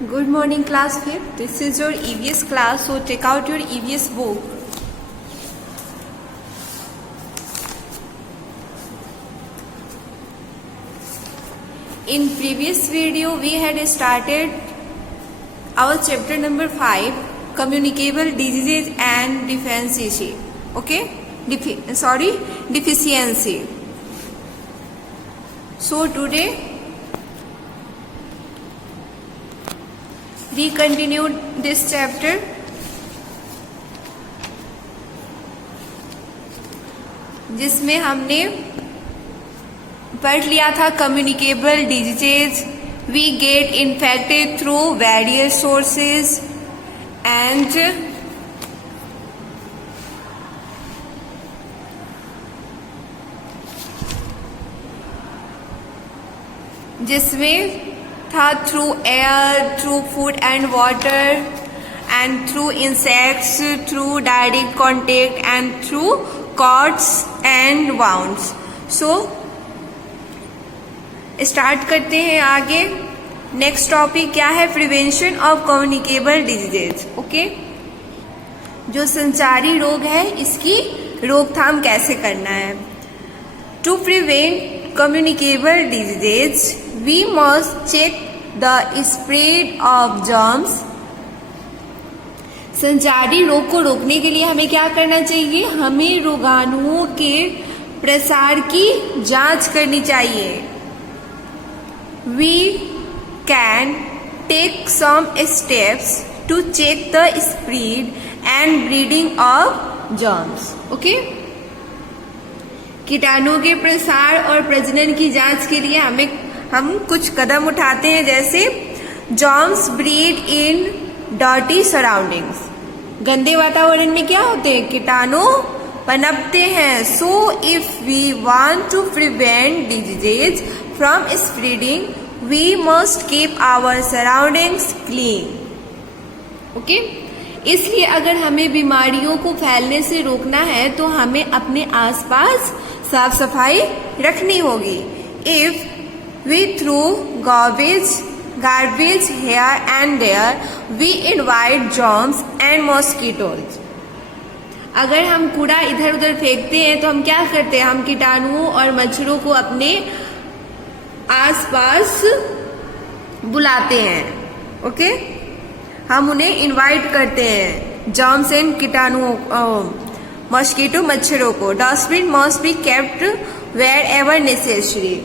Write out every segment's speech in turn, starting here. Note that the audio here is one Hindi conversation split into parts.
Good morning, class 5th. This is your EVS class, so take out your EVS book. In previous video, we had started our chapter number 5, communicable diseases and deficiency. Okay? Deficiency. So today, we continued this chapter. जिसमें हमने पढ़ लिया था communicable diseases we get infected through various sources and जिसमें था through air, through food and water and through insects, through direct contact and through cuts and wounds. So start करते हैं आगे. नेक्स्ट टॉपिक क्या है? Prevention of communicable diseases. Okay, जो संचारी रोग है इसकी रोकथाम कैसे करना है. To prevent communicable diseases, we must check the spread of germs. संचारी रोग को रोकने के लिए हमें क्या करना चाहिए? हमें रोगाणुओं के प्रसार की जांच करनी चाहिए. We can take some steps to check the spread and breeding of germs. Okay? कीटाणुओं के प्रसार और प्रजनन की जांच के लिए हम कुछ कदम उठाते हैं, जैसे germs breed in dirty surroundings. गंदे वातावरण में क्या होते हैं? कीटाणु पनपते हैं. So if we want to prevent diseases from spreading we must keep our surroundings clean. Okay, इसलिए अगर हमें बीमारियों को फैलने से रोकना है तो हमें अपने आसपास साफ सफाई रखनी होगी. If we throw garbage here and there we invite germs and mosquitoes. अगर हम कूड़ा इधर उधर फेंकते हैं तो हम क्या करते हैं? हम कीटाणुओं और मच्छरों को अपने आसपास बुलाते हैं. ओके, हम उन्हें इनवाइट करते हैं, जर्म्स एंड कीटाणुओं, मॉस्किटो मच्छरों को. Dustbin must be kept wherever एवर नेसेसरी.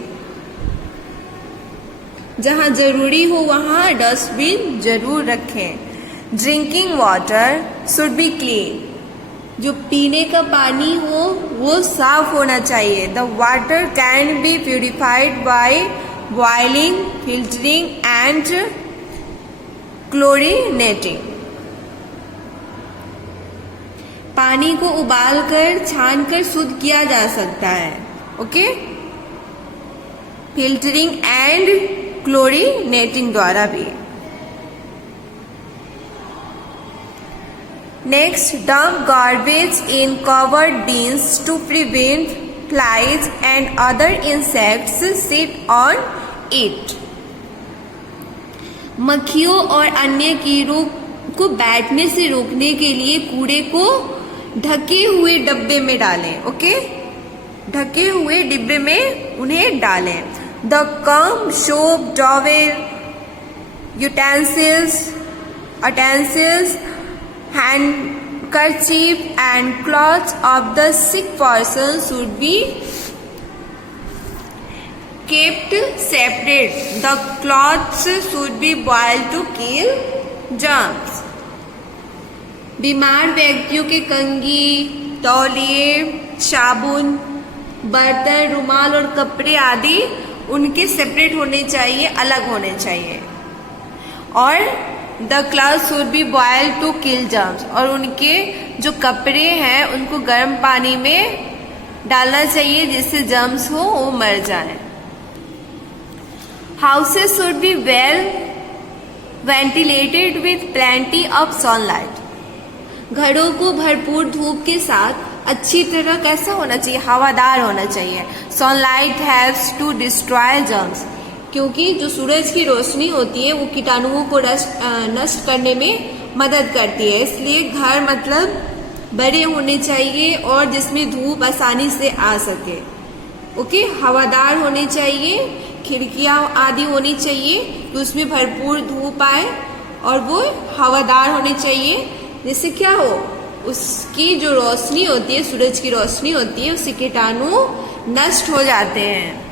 जहां जरूरी हो वहां डस्टबिन जरूर रखें. Drinking water should be clean. जो पीने का पानी हो वो साफ होना चाहिए. The water can be purified by boiling, filtering and chlorinating. पानी को उबालकर छानकर शुद्ध किया जा सकता है. ओके, फिल्टरिंग एंड क्लोरीनेटिंग द्वारा भी. Next, dump garbage in covered bins to prevent flies and other insects sit on it. मक्खियों और अन्य कीड़ों को बैठने से रोकने के लिए कूड़े को ढके हुए डब्बे में डालें. ओके, ढके हुए डिब्बे में उन्हें डालें. The come, soap, towel, utensils, handkerchief and clothes of the sick person should be kept separate. The cloths should be boiled to kill germs. बीमार व्यक्तियों के कंघी, तौलिए, साबुन, बर्तन, रुमाल और कपड़े आदि उनके सेपरेट होने चाहिए, अलग होने चाहिए. और the clothes should be boiled to kill germs. और उनके जो कपड़े हैं उनको गर्म पानी में डालना चाहिए जिससे जर्म्स हो वो मर जाए. Houses should be well ventilated with plenty of sunlight. घरों को भरपूर धूप के साथ अच्छी तरह कैसा होना चाहिए? हवादार होना चाहिए. Sunlight helps to destroy germs. क्योंकि जो सूरज की रोशनी होती है वो कीटाणुओं को नष्ट करने में मदद करती है। इसलिए घर मतलब बड़े होने चाहिए और जिसमें धूप आसानी से आ सके। ओके, हवादार होने चाहिए, खिड़कियां आदि होनी चाहिए कि उसमें भरपूर धूप आए, और वो हवादार होने चाहिए जिससे क्या हो, उसकी जो रोशनी होती है, सूरज की रोशनी होती है, उससे कीटाणु नष्ट हो जाते हैं।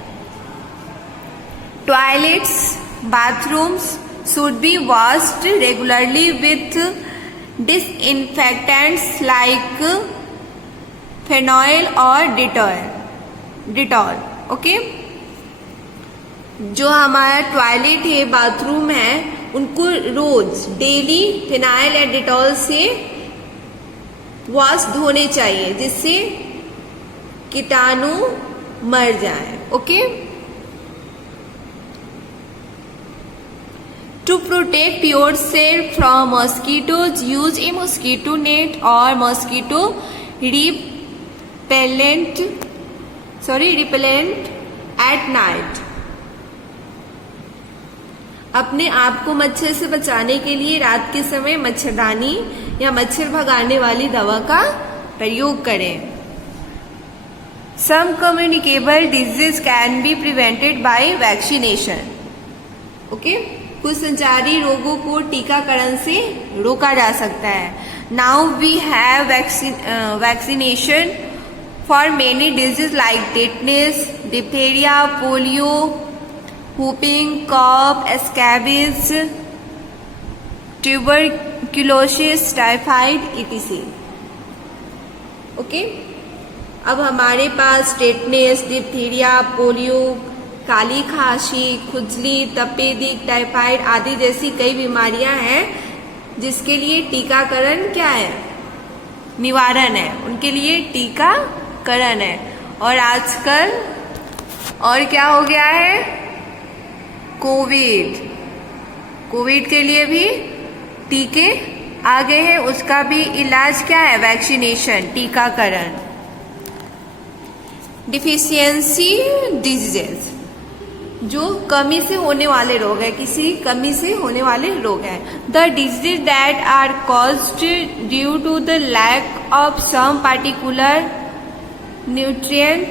Toilets, bathrooms should be washed regularly with disinfectants like phenol और Dettol। ओके, जो हमारा टॉयलेट है, बाथरूम है, उनको रोज डेली फिनाइल या डिटॉल से वॉश धोने चाहिए जिससे कीटाणु मर जाए। Okay, To protect yourself from mosquitoes, use a mosquito net or mosquito repellent at night। अपने आप को मच्छर से बचाने के लिए रात के समय मच्छरदानी या मच्छर भगाने वाली दवा का प्रयोग करें। Some communicable diseases can be prevented by vaccination। Okay, कुछ संचारी रोगों को टीकाकरण से रोका जा सकता है। Now we have vaccination for many disease like tetanus, diphtheria, polio, whooping cough, scabies, tuberculosis, typhoid etc। Okay, अब हमारे पास टेटनस, डिप्थीरिया, पोलियो, काली खांसी, खुजली, तपेदिक, टाइफाइड आदि जैसी कई बीमारियां हैं जिसके लिए टीकाकरण क्या है, निवारण है, उनके लिए टीकाकरण है। और आजकल और क्या हो गया है, कोविड के लिए भी टीके आ गए हैं, उसका भी इलाज क्या है, वैक्सीनेशन, टीकाकरण। डिफिशियंसी डिजीजेस, जो कमी से होने वाले रोग है, किसी कमी से होने वाले रोग है। The disease that are caused due to the lack of some particular nutrient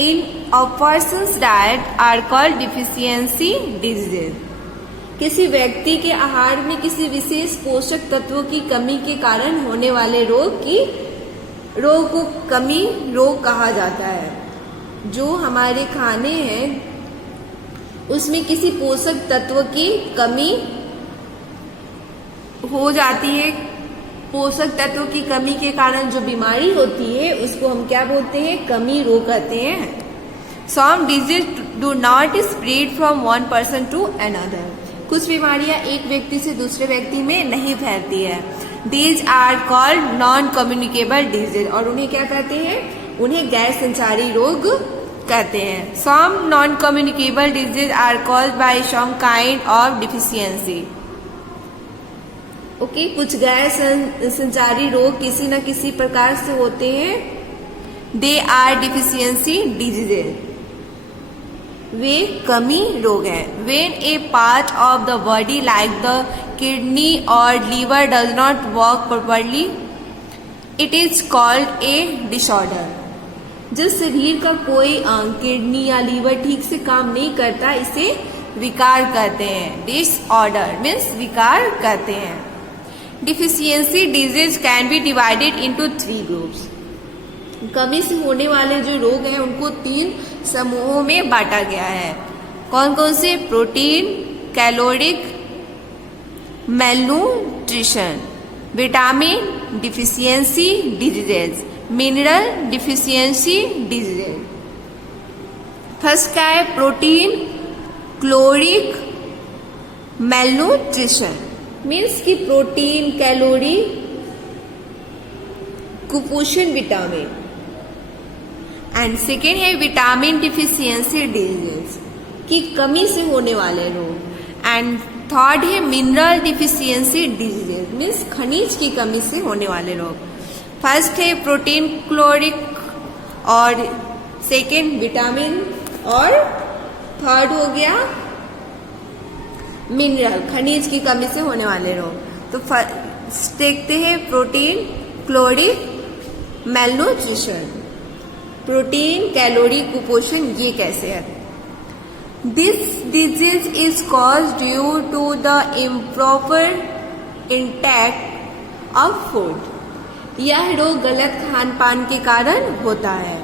in a person's diet are called deficiency diseases. किसी व्यक्ति के आहार में किसी विशेष पोषक तत्वों की कमी के कारण होने वाले रोग को कमी रोग कहा जाता है। जो हमारे खाने हैं उसमें किसी पोषक तत्व की कमी हो जाती है, पोषक तत्व की कमी के कारण जो बीमारी होती है उसको हम क्या बोलते हैं, कमी रोग कहते हैं। Some diseases do not spread from one person to another। कुछ बीमारियां एक व्यक्ति से दूसरे व्यक्ति में नहीं फैलती है। These are called non-communicable diseases। और उन्हें क्या कहते हैं, उन्हें गैर संचारी रोग कहते हैं। Some non-communicable diseases are caused by some kind of deficiency। Okay, कुछ गैर संचारी रोग किसी न किसी प्रकार से होते हैं। They are deficiency diseases। वे कमी रोग हैं। When a part of the body like the kidney or liver does not work properly, it is called a disorder। जब शरीर का कोई अंग, किडनी या लीवर ठीक से काम नहीं करता, इसे विकार कहते हैं। डिसऑर्डर मीन्स विकार कहते हैं। Deficiency disease can be divided into 3 groups. कमी से होने वाले जो रोग हैं उनको 3 समूहों में बांटा गया है। कौन कौन से, protein, caloric, malnutrition, vitamin deficiency diseases, mineral deficiency diseases. First क्या है, प्रोटीन, क्लोरिक, मेलन्यूट्रिशन मीन्स की प्रोटीन, कैलोरी, कुपोषण, विटामिन। एंड सेकेंड है विटामिन डिफिशियंसी डिजीज की कमी से होने वाले रोग। एंड थर्ड है मिनरल डिफिशियंसी डिजीज मीन्स खनिज की कमी से होने वाले रोग। फर्स्ट है प्रोटीन, क्लोरिक और सेकेंड विटामिन और थर्ड हो गया मिनरल, खनिज की कमी से होने वाले रोग। तो देखते हैं protein, caloric, malnutrition. Protein, calorie, कुपोषण, ये कैसे है? This disease is cause due to the improper intake of food. यह रोग गलत खान पान के कारण होता है।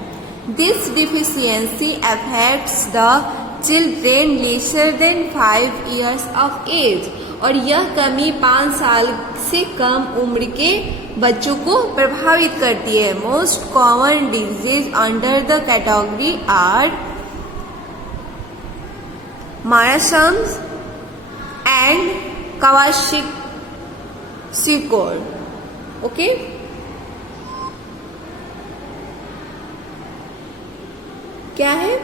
This deficiency affects the children lesser than 5 years of age. और यह कमी 5 साल से कम उम्र के बच्चों को प्रभावित करती है। Most common disease under the category are marasmus and kwashiorkor. Okay, क्या है?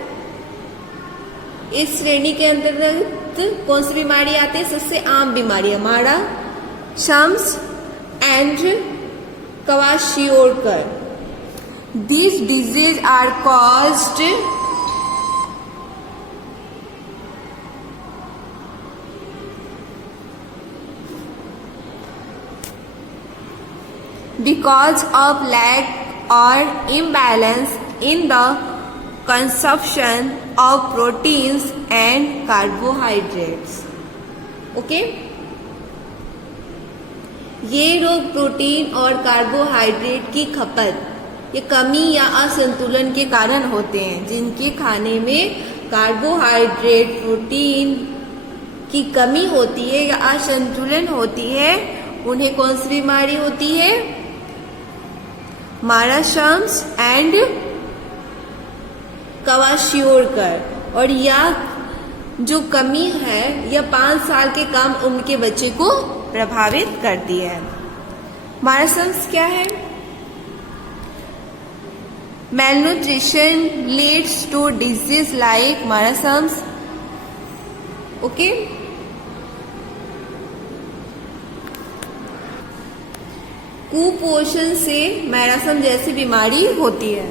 इस श्रेणी के अंतर्गत कौन सी बीमारी आती है? सबसे आम बीमारियां मारासम्स and क्वाशियोकर। These diseases are caused because of lack or imbalance in the consumption of proteins and carbohydrates. Okay? ये रोग प्रोटीन और कार्बोहाइड्रेट की खपत, ये कमी या असंतुलन के कारण होते हैं। जिनके खाने में कार्बोहाइड्रेट, प्रोटीन की कमी होती है या असंतुलन होती है, उन्हें कौन सी बीमारी होती है? मारासम्स एंड क्वाशियोकर। और यह जो कमी है यह 5 साल के कम उम्र के बच्चे को प्रभावित करती है। मारासम्स क्या है? malnutrition leads to disease like marasms. Okay, कुपोषण से मैरासम जैसी बीमारी होती है।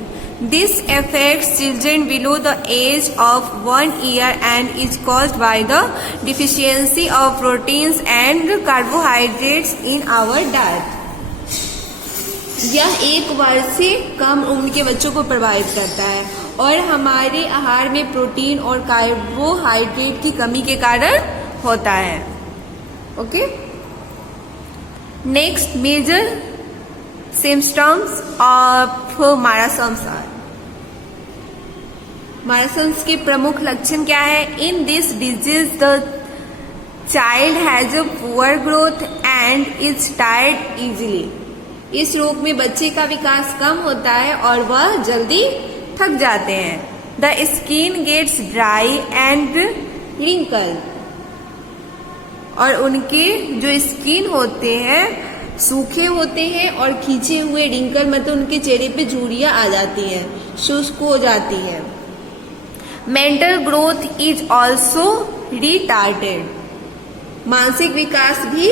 This affects children below the age of 1 year and is caused by the deficiency of proteins and carbohydrates in our diet. यह 1 वर्ष से कम उम्र के बच्चों को प्रभावित करता है और हमारे आहार में प्रोटीन और कार्बोहाइड्रेट की कमी के कारण होता है। Okay, next major symptoms of marasmus are. Marasmus के प्रमुख लक्षण क्या है? In this disease the child has a poor growth and is tired easily. इस रोग में बच्चे का विकास कम होता है और वह जल्दी थक जाते हैं। The skin gets dry and wrinkle. और उनके जो स्किन होते हैं सूखे होते हैं और खींचे हुए, रिंकल मतलब उनके चेहरे पे झुर्रियां आ जाती हैं, शुष्क हो जाती है। Mental growth is also retarded. मानसिक विकास भी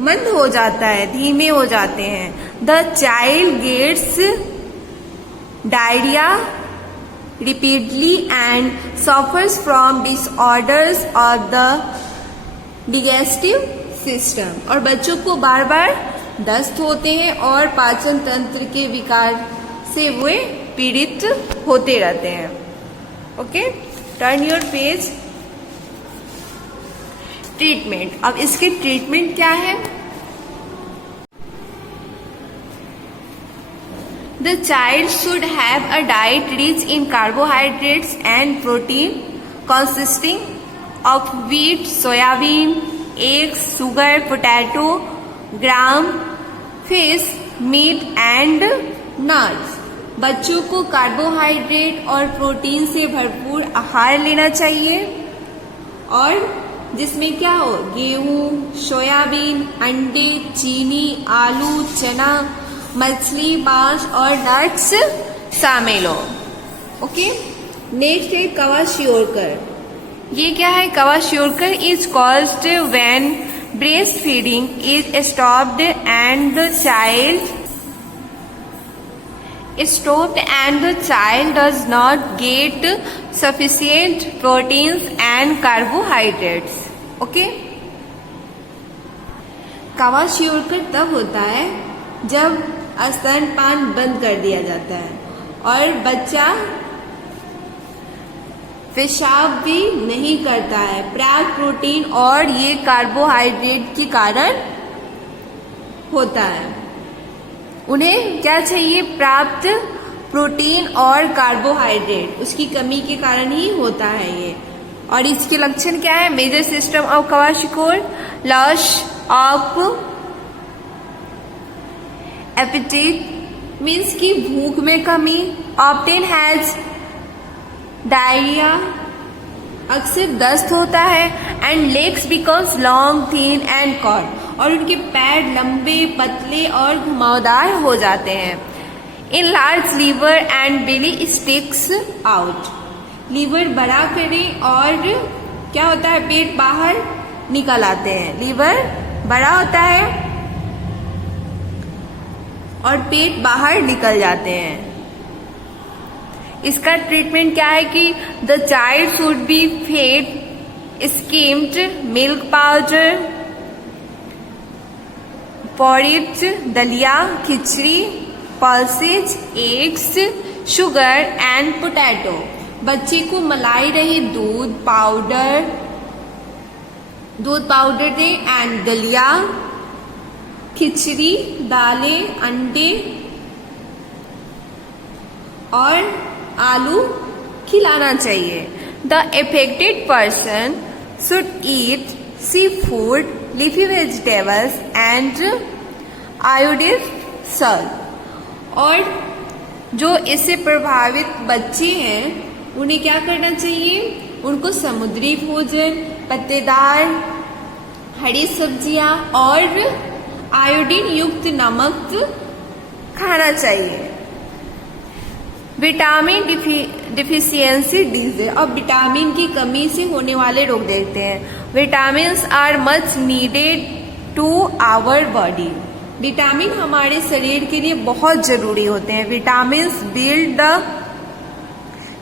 मंद हो जाता है, धीमे हो जाते हैं। The child gets diarrhoea repeatedly and suffers from disorders of the digestive system. और बच्चों को बार बार दस्त होते हैं और पाचन तंत्र के विकार से वे पीड़ित होते रहते हैं। Okay, turn your page. Treatment. अब इसके ट्रीटमेंट क्या है? The child should have a diet rich in carbohydrates and protein consisting of wheat, soyabean, eggs, sugar, potato, gram, fish, meat and nuts. बच्चों को कार्बोहाइड्रेट और प्रोटीन से भरपूर आहार लेना चाहिए और जिसमें क्या हो? गेहूं, सोयाबीन, अंडे, चीनी, आलू, चना, मछली, मांस और नट्स शामिल हो। ओके, नेक्स्ट है क्वाशियोकर। ये क्या है? Kwashiorkor is caused when breast feeding is stopped and the child stopped and the child does not get sufficient proteins and carbohydrates. Okay? Kwashiorkor तब होता है जब स्तनपान बंद कर दिया जाता है और बच्चा पेशाब भी नहीं करता है पर्याप्त प्रोटीन और ये कार्बोहाइड्रेट के कारण होता है। उन्हें क्या चाहिए? प्राप्त प्रोटीन और कार्बोहाइड्रेट, उसकी कमी के कारण ही होता है ये। और इसके लक्षण क्या है? Major system of kwashiorkor, loss of appetite means की भूख में कमी, ऑब्टेन हैज डायरिया, अक्सर दस्त होता है, and legs becomes long thin and chord, और उनके पैर लंबे पतले और घुमावदार हो जाते हैं। Enlarged liver and belly sticks out, liver बड़ा करें और क्या होता है? पेट बाहर निकल आते हैं। लीवर बड़ा होता है और पेट बाहर निकल जाते हैं। इसका ट्रीटमेंट क्या है कि the child should be fed skimmed milk powder, porridge, dalia, khichdi, pulses, eggs, sugar and potato. बच्चे को मलाई रही दूध पाउडर दें एंड दलिया, खिचड़ी, दालें, अंडे और आलू खिलाना चाहिए। The affected person should eat seafood, leafy vegetables and iodine salt. और जो इससे प्रभावित बच्चे हैं उन्हें क्या करना चाहिए? उनको समुद्री भोजन, पत्तेदार हरी सब्जियां और आयोडीन युक्त नमक खाना चाहिए। विटामिन डिफिशियंसी डिजीज, और विटामिन की कमी से होने वाले रोग देखते हैं। Vitamins are much needed to our body, vitamin हमारे शरीर के लिए बहुत जरूरी होते हैं। Vitamins build the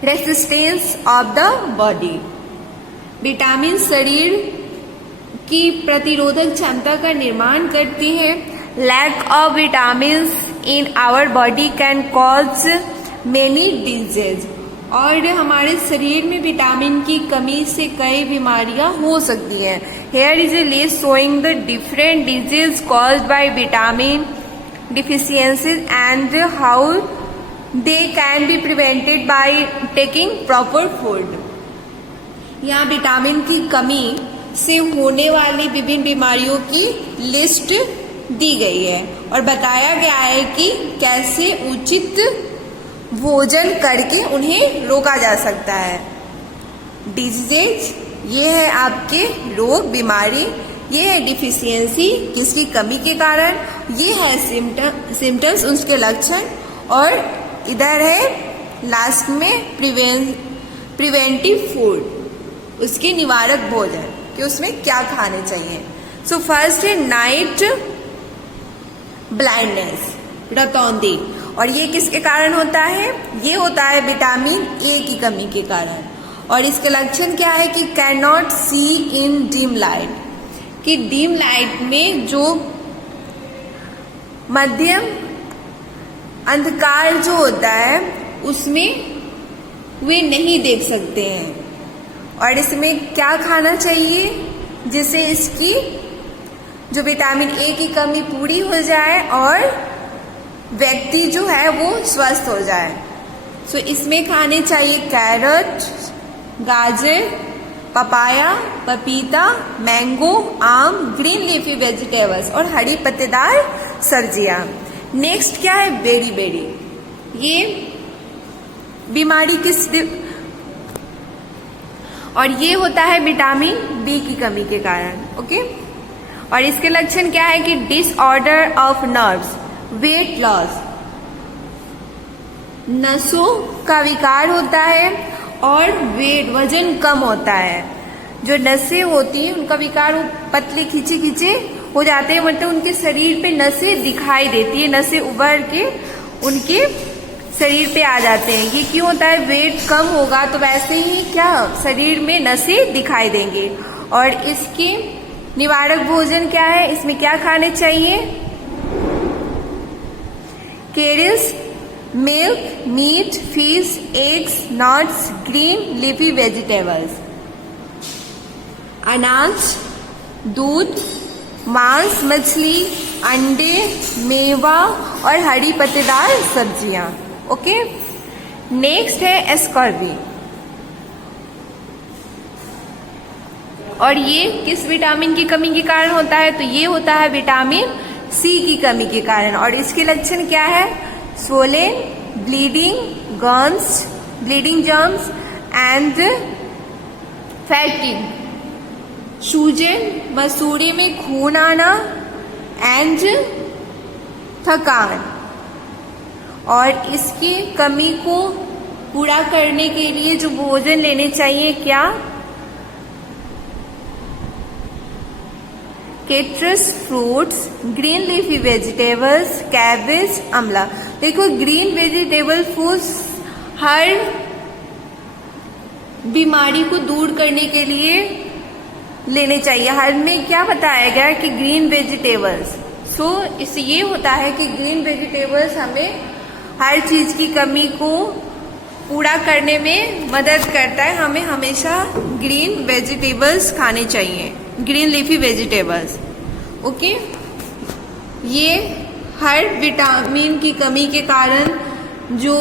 resistance of the body, vitamin शरीर की प्रतिरोधक क्षमता का निर्माण करती है। Lack of vitamins in our body can cause many disease, और हमारे शरीर में विटामिन की कमी से कई बीमारियां हो सकती हैं। Here is a list showing the different disease caused by vitamin deficiencies and how they can be prevented by taking proper food. यहाँ विटामिन की कमी से होने वाली विभिन्न बीमारियों की लिस्ट दी गई है और बताया गया है कि कैसे उचित भोजन करके उन्हें रोका जा सकता है। डिजीज ये है आपके रोग बीमारी, ये है डिफिशियंसी किसकी कमी के कारण, ये है सिम्टम्स उसके लक्षण, और इधर है लास्ट में प्रिवेंटिव फूड उसके निवारक भोजन कि उसमें क्या खाने चाहिए। सो फर्स्ट है नाइट ब्लाइंडनेस, रतौंधी, और ये किसके कारण होता है? ये होता है विटामिन ए की कमी के कारण। और इसके लक्षण क्या है कि can not see in dim light, कि डिम लाइट में जो मध्यम अंधकार जो होता है उसमें वे नहीं देख सकते हैं। और इसमें क्या खाना चाहिए जिससे इसकी जो विटामिन ए की कमी पूरी हो जाए और व्यक्ति जो है वो स्वस्थ हो जाए। सो इसमें खाने चाहिए कैरेट, गाजर, पपाया, पपीता, मैंगो, आम, ग्रीन लीफी वेजिटेबल्स और हरी पत्तेदार सब्जियां। नेक्स्ट क्या है? बेरी बेरी, ये बीमारी और ये होता है विटामिन बी की कमी के कारण। ओके, और इसके लक्षण क्या है कि disorder of nerves, weight loss, नसों का विकार होता है और वेट वजन कम होता है। जो नसें होती हैं उनका विकार, वो पतले खींचे खींचे हो जाते हैं, मतलब उनके शरीर पे नसें दिखाई देती है, नसें उभर के उनके शरीर पे आ जाते हैं। ये क्यों होता है? वेट कम होगा तो वैसे ही क्या शरीर में नसें दिखाई देंगे। और इसके निवारक भोजन क्या है? इसमें क्या खाने चाहिए? Cereals, milk, meat, fish, eggs, nuts, green leafy vegetables. अनाज, दूध, मांस, मछली, अंडे, मेवा और हरी पत्तेदार सब्जियां। ओके, नेक्स्ट है स्कर्वी। और ये किस विटामिन की कमी के कारण होता है? तो ये होता है विटामिन सी की कमी के कारण। और इसके लक्षण क्या है? स्वोलेन, ब्लीडिंग जर्म्स एंड फैटिग, सूजन, मसूड़े में खून आना एंड थकान। और इसकी कमी को पूरा करने के लिए जो भोजन लेने चाहिए क्या? Citrus fruits, green leafy vegetables, cabbage, आंवला। देखो, ग्रीन वेजिटेबल फूड्स हर बीमारी को दूर करने के लिए लेने चाहिए। हर में क्या बताया गया कि ग्रीन वेजिटेबल्स। सो इससे ये होता है कि ग्रीन वेजिटेबल्स हमें हर चीज की कमी को पूरा करने में मदद करता है। हमें हमेशा ग्रीन वेजिटेबल्स खाने चाहिए, ग्रीन लीफी वेजिटेबल्स। ओके, ये हर विटामिन की कमी के कारण जो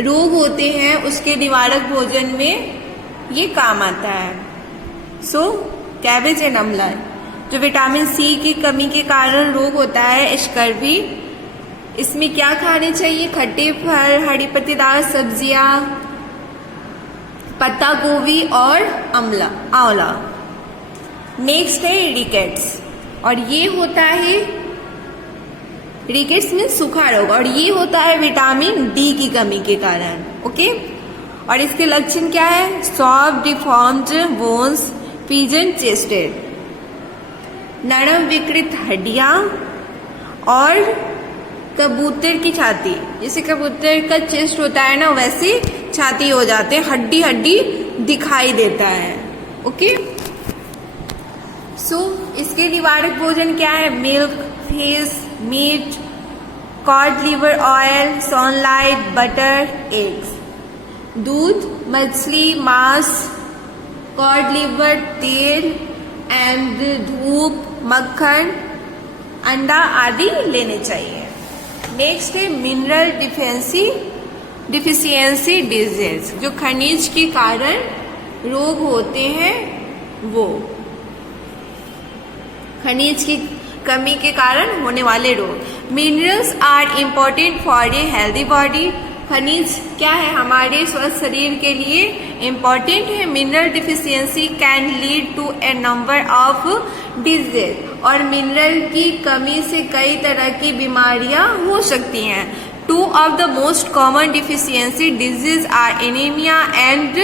रोग होते हैं उसके निवारक भोजन में ये काम आता है। सो कैबेज एंड आंवला, जो विटामिन सी की कमी के कारण रोग होता है स्कर्वी, इसमें क्या खाने चाहिए? खट्टे फल, हरी पत्तेदार सब्जियां, पत्ता गोभी और आंवला। नेक्स्ट है रिकेट्स। और ये होता है, रिकेट्स में सूखा रोग, और ये होता है विटामिन डी की कमी के कारण। ओके, और इसके लक्षण क्या है? Soft deformed bones, pigeon chested, नरम विकृत हड्डियां और कबूतर की छाती। जैसे कबूतर का चेस्ट होता है ना, वैसे छाती हो जाते हैं, हड्डी हड्डी दिखाई देता है। ओके, सो इसके निवारक भोजन क्या है? Milk, fish, meat, cod liver oil, sunlight, butter, eggs. दूध, मछली, मांस, कॉड लिवर, तेल एंड धूप, मक्खन, अंडा आदि लेने चाहिए। नेक्स्ट है मिनरल डिफिशियंसी डिजीज, जो खनिज के कारण रोग होते हैं, वो खनिज की कमी के कारण होने वाले रोग। Minerals are important for a healthy body. खनिज क्या है? हमारे स्वस्थ शरीर के लिए इम्पोर्टेंट है। Mineral deficiency can lead to a number of disease, और मिनरल की कमी से कई तरह की बीमारियां हो सकती हैं। Two of the most common deficiency disease are anaemia and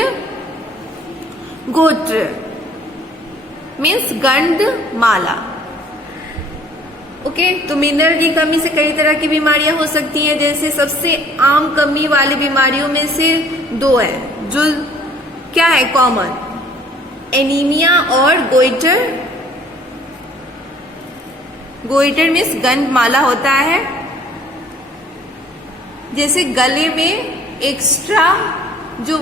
goitre means गंधमाला। ओके, तो मिनरल की कमी से कई तरह की बीमारियां हो सकती हैं। जैसे सबसे आम कमी वाली बीमारियों में से दो है, जो क्या है कॉमन? एनीमिया और गोइटर। गोइटर मीन्स गंधमाला होता है, जैसे गले में एक्स्ट्रा जो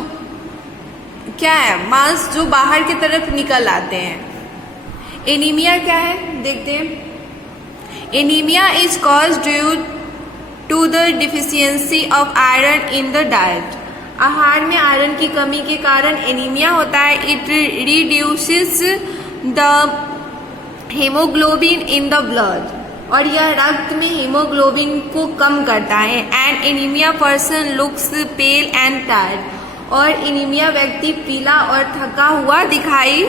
क्या है मांस जो बाहर की तरफ निकल आते हैं। एनीमिया क्या है देखते हैं। Anaemia is caused due to the deficiency of iron in the diet. आहार में आयरन की कमी के कारण एनीमिया होता है। It reduces the haemoglobin in the blood, और यह रक्त में हीमोग्लोबिन को कम करता है। And anaemia person looks pale and tired, और एनीमिया व्यक्ति पीला और थका हुआ दिखाई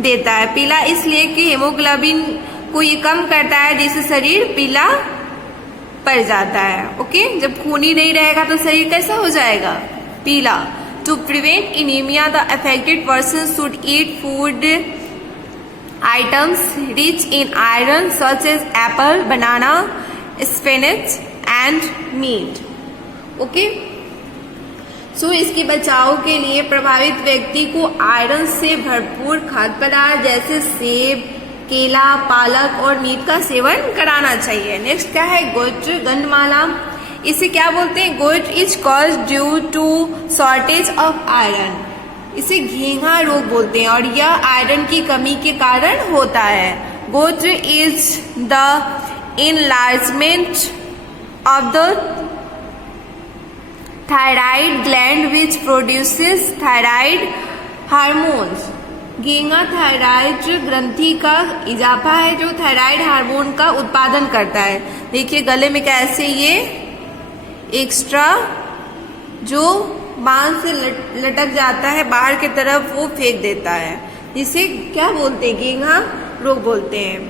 देता है। पीला इसलिए कि हीमोग्लोबिन को ये कम करता है, जिससे शरीर पीला पड़ जाता है। ओके, जब खून ही नहीं रहेगा तो शरीर कैसा हो जाएगा? पीला। To prevent anaemia the affected person should eat food items rich in iron such as apple, banana, spinach and meat. Okay, सो इसके बचाव के लिए प्रभावित व्यक्ति को आयरन से भरपूर खाद्य पदार्थ जैसे सेब, केला, पालक और मीट का सेवन कराना चाहिए। नेक्स्ट क्या है, गोइटर गंधमाला। इसे क्या बोलते हैं, goitre is cause due to shortage of iron. इसे घेंघा रोग बोलते हैं और यह आयरन की कमी के कारण होता है। Goitre is the enlargement of the thyroid gland which produces thyroid hormones. घेंघा थायराइड ग्रंथि का इजाफा है जो थायराइड हार्मोन का उत्पादन करता है। देखिए गले में कैसे ये एक्स्ट्रा जो बांध से लटक जाता है बाहर की तरफ वो फेंक देता है, जिसे क्या बोलते हैं, घेंघा रोग बोलते हैं।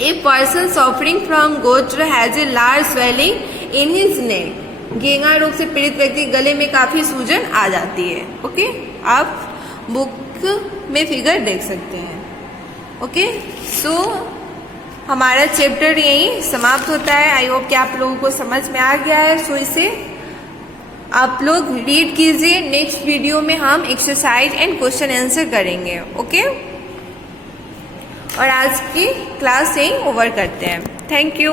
A person suffering from goitre has a large swelling in his neck. घेंघा रोग से पीड़ित व्यक्ति गले में काफी सूजन आ जाती है। ओके, आप बुक में फिगर देख सकते हैं। ओके, सो हमारा चैप्टर यही समाप्त होता है। आई होप कि आप लोगों को समझ में आ गया है। सो इसे आप लोग रीड कीजिए। नेक्स्ट वीडियो में हम एक्सरसाइज एंड क्वेश्चन आंसर करेंगे। ओके, और आज की क्लास यही ओवर करते हैं। Thank you.